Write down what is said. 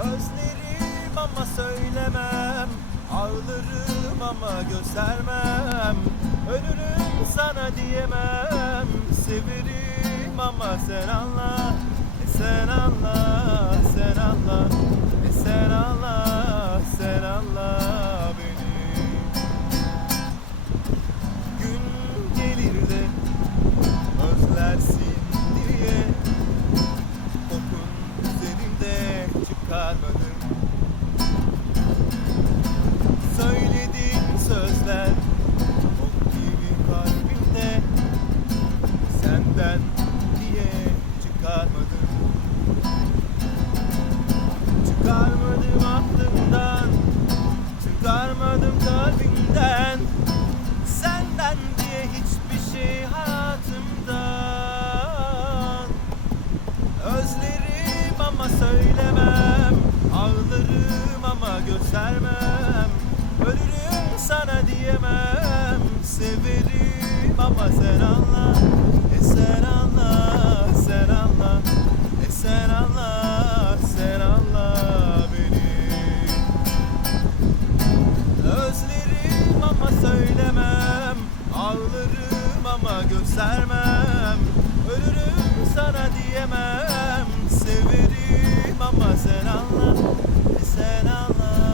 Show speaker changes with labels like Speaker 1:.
Speaker 1: Özlerim ama söylemem Ağlarım ama göstermem. Ölürüm sana diyemem Severim ama sen anla Sen anla. Çıkarmadım Söylediğin sözler Ok gibi kalbimde Senden diye çıkarmadım Çıkarmadım aklımdan Çıkarmadım kalbimden Senden diye hiçbir şey hayatımdan. Özlerim ama söylemem alırım ama göstermem. Ölürüm sana diyemem. Severim ama sen anla. E sen anla, sen anla. E sen anla, sen anla beni. Özlerim ama söylemem. Ağlarım ama göstermem. Ölürüm sana diyemem. sen anla